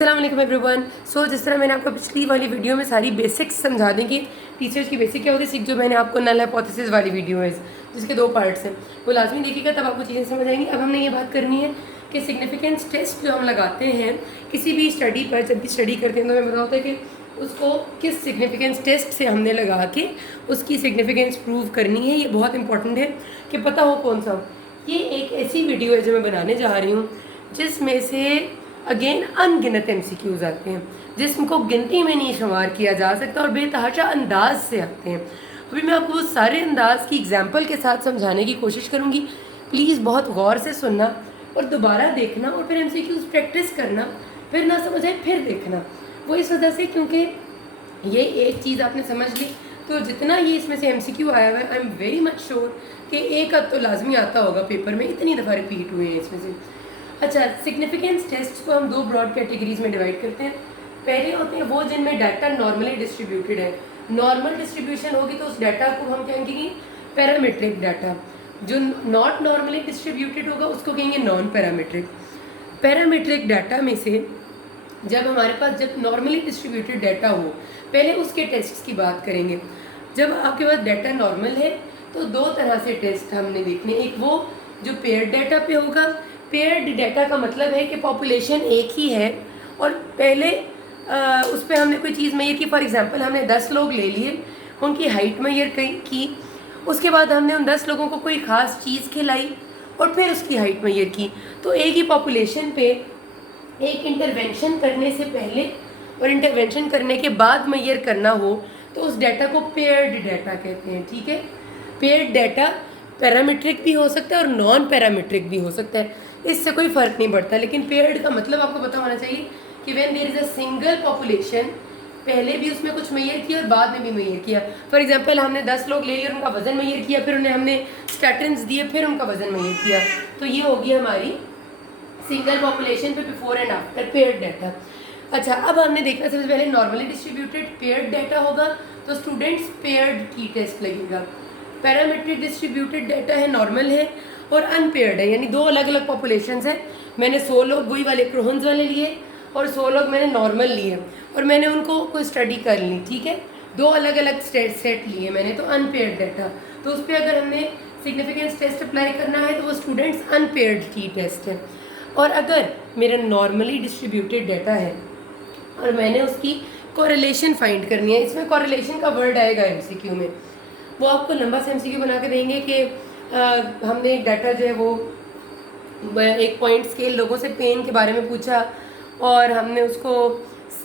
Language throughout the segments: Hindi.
अस्सलाम एवरीवन। जिस तरह मैंने आपको पिछली वाली वीडियो में सारी बेसिक्स समझा दी कि टीचर्स की बेसिक क्या होती है, जो मैंने आपको नल हाइपोथेसिस वाली वीडियो है जिसके 2 पार्ट्स हैं, वो लाजमी देखिएगा, तब आपको चीज़ें समझ आएंगी। अब हमने ये बात करनी है कि सिग्निफिकेंस टेस्ट जो हम लगाते हैं किसी भी स्टडी पर, जब भी स्टडी करते हैं तो हमें पता होता है कि उसको किस सिग्निफिकेंस टेस्ट से हमने लगा के उसकी सिग्निफिकेंस प्रूव करनी है। ये बहुत इंपॉर्टेंट है कि पता हो कौन सा हो। ये एक ऐसी वीडियो है जो मैं बनाने जा रही हूँ जिसमें से अगेन अनगिनत MCQs आते हैं जिसको गिनती में नहीं शुमार किया जा सकता और बेतहाशा अंदाज से आते हैं। अभी मैं आपको वो सारे अंदाज की एग्जाम्पल के साथ समझाने की कोशिश करूँगी। प्लीज़ बहुत गौर से सुनना और दोबारा देखना और फिर MCQs प्रैक्टिस करना, फिर ना समझ आए फिर देखना। वो इस वजह से क्योंकि ये एक चीज़ आपने समझ ली तो जितना ये इसमें से MCQ आया हुआ है, I am very much sure कि एक आध तो लाजमी आता होगा पेपर में, इतनी दफ़ा रिपीट हुए हैं इसमें से। अच्छा, सिग्निफिकेंस टेस्ट को हम 2 ब्रॉड कैटेगरीज में डिवाइड करते हैं। पहले होते हैं वो जिनमें डाटा नॉर्मली डिस्ट्रीब्यूटेड है। नॉर्मल डिस्ट्रीब्यूशन होगी तो उस डाटा को हम कहेंगे कि पैरामीट्रिक डाटा। जो नॉट नॉर्मली डिस्ट्रीब्यूटेड होगा उसको कहेंगे नॉन पैरामीट्रिक। पैरामीट्रिक डाटा में से जब हमारे पास जब नॉर्मली डिस्ट्रीब्यूटेड डाटा हो, पहले उसके टेस्ट्स की बात करेंगे। जब आपके पास डाटा नॉर्मल है तो 2 तरह से टेस्ट हमने देखने। एक वो जो पेयर्ड डाटा पे होगा। पेयर्ड डाटा का मतलब है कि पॉपुलेशन एक ही है और पहले उस पर हमने कोई चीज़ मेजर की। फॉर एग्जांपल हमने 10 लोग ले लिए, उनकी हाइट मेजर की, उसके बाद हमने उन 10 लोगों को कोई ख़ास चीज़ खिलाई और फिर उसकी हाइट मेजर की। तो एक ही पॉपुलेशन पे एक इंटरवेंशन करने से पहले और इंटरवेंशन करने के बाद मेजर करना हो तो उस डाटा को पेयर्ड डाटा कहते हैं। ठीक है, पेयर्ड डाटा पैरामीट्रिक भी हो सकता है और नॉन पैरामीट्रिक भी हो सकता है, इससे कोई फ़र्क नहीं पड़ता। लेकिन पेयर्ड का मतलब आपको पता होना चाहिए कि when there is a single population, पहले भी उसमें कुछ मेजर किया और बाद में भी मेजर किया। फॉर एग्जांपल हमने 10 लोग ले लिए और उनका वज़न मेजर किया, फिर उन्हें हमने स्टैटिन्स दिए, फिर उनका वज़न मेजर किया। तो ये होगी हमारी सिंगल पॉपुलेशन पे before and after paired data. अच्छा, अब हमने देखना सबसे पहले नॉर्मली डिस्ट्रीब्यूटेड पेयर्ड डाटा होगा तो स्टूडेंट्स पेयर्ड की टेस्ट लगेगा। पैरामीट्रिक डिस्ट्रीब्यूटेड डाटा है, नॉर्मल है और अनपेयर्ड है, यानी 2 अलग अलग पॉपुलेशंस हैं। मैंने 100 लोग वही वाले क्रोहन्स वाले लिए और 100 लोग मैंने नॉर्मल लिए और मैंने उनको कोई स्टडी कर ली। ठीक है, 2 अलग अलग सेट लिए मैंने, तो अनपेयर्ड डाटा। तो उस पर अगर हमने सिग्निफिकेंस टेस्ट अप्लाई करना है तो वो स्टूडेंट्स अनपेयर्ड की टेस्ट है। और अगर मेरा नॉर्मली डिस्ट्रीब्यूटेड डाटा है और मैंने उसकी कोरिलेशन फाइंड करनी है, इसमें कोरिलेशन का वर्ड आएगा MCQ में, वो आपको लंबा सा MCQ बना के देंगे कि हमने एक डाटा जो है वो एक पॉइंट स्केल लोगों से पेन के बारे में पूछा और हमने उसको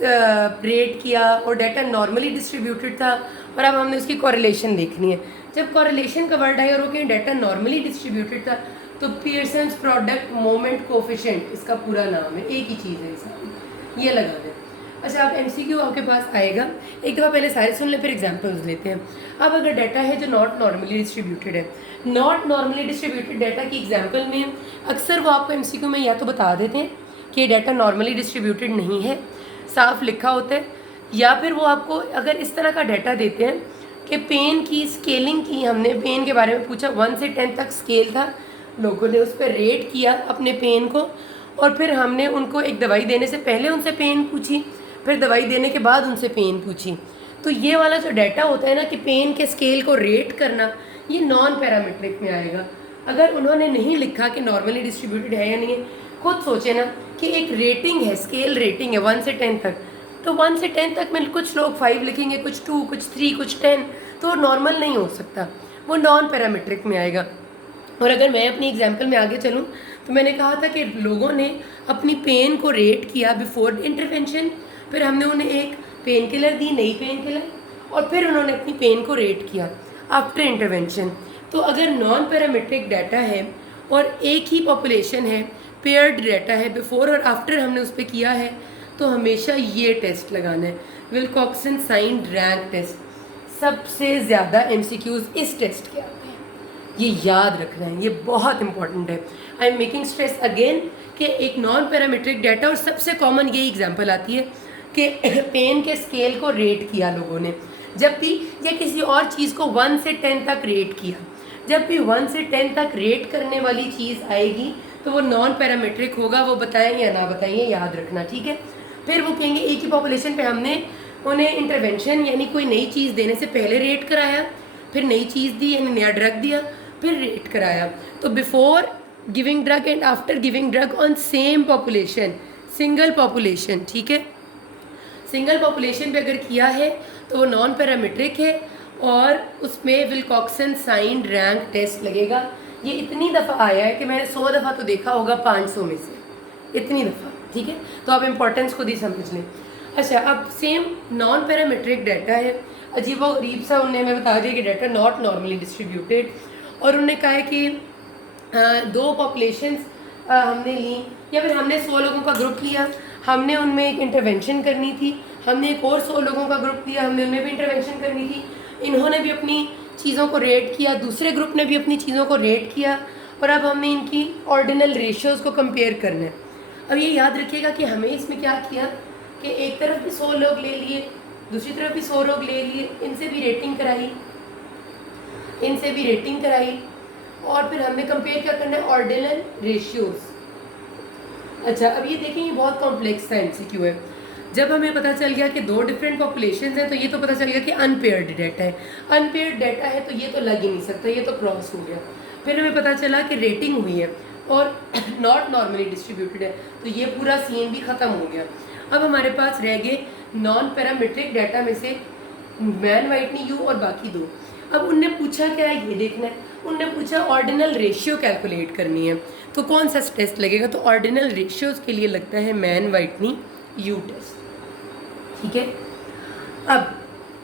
रेट किया और डाटा नॉर्मली डिस्ट्रीब्यूटेड था और अब हमने उसकी कोरिलेशन देखनी है। जब कोरिलेशन का वर्ड आए और वो कहीं डाटा नॉर्मली डिस्ट्रीब्यूटेड था तो पियर्सन्स प्रोडक्ट मोमेंट कोफिशिएंट इसका पूरा नाम है, एक ही चीज़ है इसका, ये लगा दें। अच्छा, अब MCQ आपके पास आएगा, एक दफ़ा पहले सारे सुन लें फिर एग्जांपल्स लेते हैं। अब अगर डाटा है जो नॉट नॉर्मली डिस्ट्रीब्यूटेड है, नॉट नॉर्मली डिस्ट्रीब्यूटेड डाटा की एग्जांपल में अक्सर वो आपको MCQ में या तो बता देते हैं कि ये डाटा नॉर्मली डिस्ट्रीब्यूटेड नहीं है, साफ लिखा होता है, या फिर वो आपको अगर इस तरह का डाटा देते हैं कि पेन की स्केलिंग की, हमने पेन के बारे में पूछा, 1 से 10 तक स्केल था, लोगों ने उस पर रेट किया अपने पेन को और फिर हमने उनको एक दवाई देने से पहले उनसे पेन पूछी, फिर दवाई देने के बाद उनसे पेन पूछी। तो ये वाला जो डाटा होता है ना कि पेन के स्केल को रेट करना, ये नॉन पैरामीट्रिक में आएगा। अगर उन्होंने नहीं लिखा कि नॉर्मली डिस्ट्रीब्यूटेड है या नहीं है, खुद सोचे ना कि एक रेटिंग है, स्केल रेटिंग है 1 से 10 तक, तो 1 से 10 तक में कुछ लोग 5 लिखेंगे, कुछ 2, कुछ 3, कुछ 10, तो नॉर्मल नहीं हो सकता, वो नॉन पैरामीट्रिक में आएगा। और अगर मैं अपनी एग्जाम्पल में आगे चलूँ तो मैंने कहा था कि लोगों ने अपनी पेन को रेट किया बिफोर इंटरवेंशन, फिर हमने उन्हें एक पेन किलर दी, नई पेन किलर, और फिर उन्होंने अपनी पेन को रेट किया आफ्टर इंटरवेंशन। तो अगर नॉन पैरामीट्रिक डाटा है और एक ही पॉपुलेशन है, पेयर्ड डाटा है, बिफोर और आफ्टर हमने उस पर किया है, तो हमेशा ये टेस्ट लगाना है, विल्कॉक्सन साइन रैंक टेस्ट। सबसे ज़्यादा MCQs इस टेस्ट के आते हैं, ये याद रखना है, ये बहुत इंपॉर्टेंट है। I am making stress again कि एक नॉन पैरामीट्रिक डाटा और सबसे कॉमन यही एग्जांपल आती है कि पेन के स्केल को रेट किया लोगों ने, जब भी या किसी और चीज़ को 1 से 10 तक रेट किया, जब भी 1 से 10 तक रेट करने वाली चीज़ आएगी तो वो नॉन पैरामीट्रिक होगा, वो बताएं या ना बताएं, याद रखना। ठीक है, फिर वो कहेंगे एक ही पॉपुलेशन पे हमने उन्हें इंटरवेंशन यानी कोई नई चीज़ देने से पहले रेट कराया, फिर नई चीज़ दी यानी नया ड्रग दिया, फिर रेट कराया। तो before giving drug and after giving drug on same population, single population, ठीक है। सिंगल पॉपुलेशन पे अगर किया है तो वो नॉन पैरामीट्रिक है और उसमें विल्कॉक्सन साइन रैंक टेस्ट लगेगा। ये इतनी दफ़ा आया है कि मैंने 100 दफ़ा तो देखा होगा 500 में से, इतनी दफ़ा, ठीक है। तो आप इम्पोर्टेंस खुद ही समझ लें। अच्छा, अब सेम नॉन पैरामीट्रिक डाटा है, अजीब व गरीब सा उन्हें हमें बता दिया कि डाटा नॉट नॉर्मली डिस्ट्रीब्यूटेड, और उन्होंने कहा है कि दो पॉपुलेशंस हमने ली, या फिर हमने 100 लोगों का ग्रुप लिया, हमने उनमें एक इंटरवेंशन करनी थी, हमने एक और 100 लोगों का ग्रुप लिया, हमने उनमें भी इंटरवेंशन करनी थी, इन्होंने भी अपनी चीज़ों को रेट किया, दूसरे ग्रुप ने भी अपनी चीज़ों को रेट किया, और अब हमने इनकी ऑर्डिनल रेशियोज़ को कंपेयर करना है। अब ये याद रखिएगा कि हमें इसमें क्या किया कि एक तरफ भी 100 लोग ले लिए, दूसरी तरफ भी 100 लोग ले लिए, इनसे भी रेटिंग कराई, इनसे भी रेटिंग कराई, और फिर हमने कंपेयर क्या करना है, ऑर्डिनल रेशियोज़। अच्छा, अब ये देखें, ये बहुत कॉम्प्लेक्स सा एमसीक्यू है। जब हमें पता चल गया कि दो डिफरेंट पॉपुलेशंस हैं तो ये तो पता चल गया कि अनपेयर्ड डाटा है, अनपेयर्ड डाटा है तो ये तो लग ही नहीं सकता, ये तो क्रॉस हो गया। फिर हमें पता चला कि रेटिंग हुई है और नॉट नॉर्मली डिस्ट्रीब्यूटेड है, तो ये पूरा सीन भी ख़त्म हो गया। अब हमारे पास रह गए नॉन पैरामीट्रिक डाटा में से मैन वाइटनी यू और बाकी दो। अब उनने पूछा क्या है, ये देखना है, उनने पूछा ऑर्डिनल रेशियो कैलकुलेट करनी है, तो कौन सा टेस्ट लगेगा, तो ऑर्डिनल रेशियोज़ के लिए लगता है मैन वाइटनी यू टेस्ट, ठीक है। अब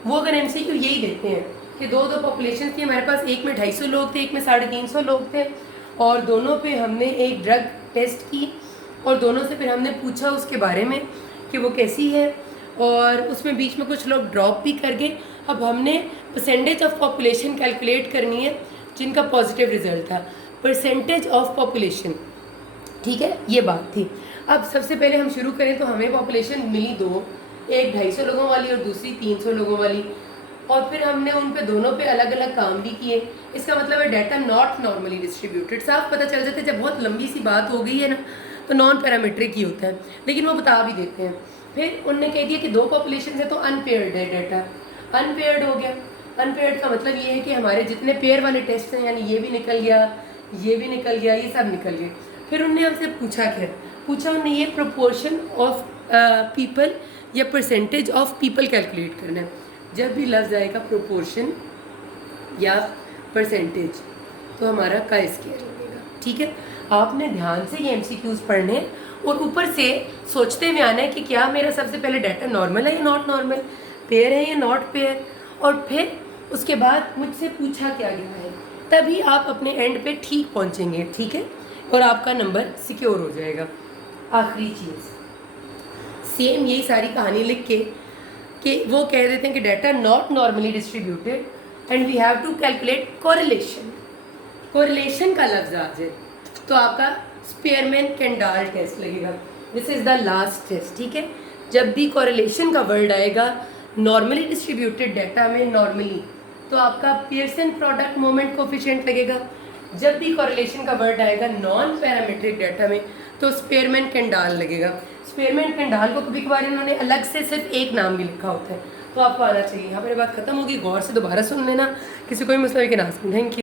वो अगर एमसीक्यू यही देते हैं कि दो पॉपुलेशन थी हमारे पास, एक में 250 लोग थे, एक में 350 लोग थे, और दोनों पे हमने एक ड्रग टेस्ट की और दोनों से फिर हमने पूछा उसके बारे में कि वो कैसी है, और उसमें बीच में कुछ लोग ड्रॉप भी कर गए। अब हमने परसेंटेज ऑफ पॉपुलेशन कैलकुलेट करनी है जिनका पॉजिटिव रिजल्ट था, परसेंटेज ऑफ पॉपुलेशन, ठीक है, ये बात थी। अब सबसे पहले हम शुरू करें तो हमें पॉपुलेशन मिली दो, एक 250 लोगों वाली और दूसरी 300 लोगों वाली, और फिर हमने उन पे दोनों पे अलग अलग काम भी किए। इसका मतलब है डाटा नॉट नॉर्मली डिस्ट्रीब्यूटेड। साफ पता चल जाता है, जब बहुत लंबी सी बात हो गई है ना तो नॉन पैरामीट्रिक ही होता है, लेकिन वो बता भी देते हैं। फिर उनने कह दिया कि दो पॉपुलेशन है तो अनपेयर्ड है डाटा, अनपेयर्ड हो गया। अनपेयर्ड का मतलब ये है कि हमारे जितने पेयर वाले टेस्ट हैं, यानी ये भी निकल गया, ये भी निकल गया, ये सब निकल गए। फिर उनने हमसे पूछा क्या, पूछा उन्हें ये प्रोपोर्शन ऑफ पीपल या परसेंटेज ऑफ पीपल कैलकुलेट करना है। जब भी लफ्ज़ आएगा प्रोपोर्शन या परसेंटेज तो हमारा का स्केयर लगेगा, ठीक है। आपने ध्यान से ये एमसीक्यूज़ पढ़ने और ऊपर से सोचते हुए आना है कि क्या मेरा सबसे पहले डाटा नॉर्मल है या नॉट नॉर्मल, पेयर है या नॉट पेयर, और फिर उसके बाद मुझसे पूछा क्या गया है, तभी आप अपने एंड पे ठीक पहुंचेंगे, ठीक है, और आपका नंबर सिक्योर हो जाएगा। आखिरी चीज़, सेम यही सारी कहानी लिख के कि वो कह देते हैं कि data not normally distributed and we have to calculate correlation. Correlation का लफ्ज़ आ जाए तो आपका स्पेयरमैन कैंडाल टेस्ट लगेगा। This is the last test, ठीक है। जब भी कोरिलेशन का वर्ड आएगा नॉर्मली डिस्ट्रीब्यूटेड डाटा में नॉर्मली, तो आपका पियर्सन प्रोडक्ट मोमेंट कोफिशिएंट लगेगा। जब भी कोरिलेशन का वर्ड आएगा नॉन पैरामीट्रिक डाटा में तो स्पेयरमैन कैंडाल लगेगा। स्पेयरमैन कैंडाल को कभी कभार इन्होंने अलग से सिर्फ एक नाम भी लिखा होता है, तो आपको आना चाहिए। यहाँ पर बात खत्म होगी, गौर से दोबारा सुन लेना, किसी कोई मसला के ना सुन। Thank you.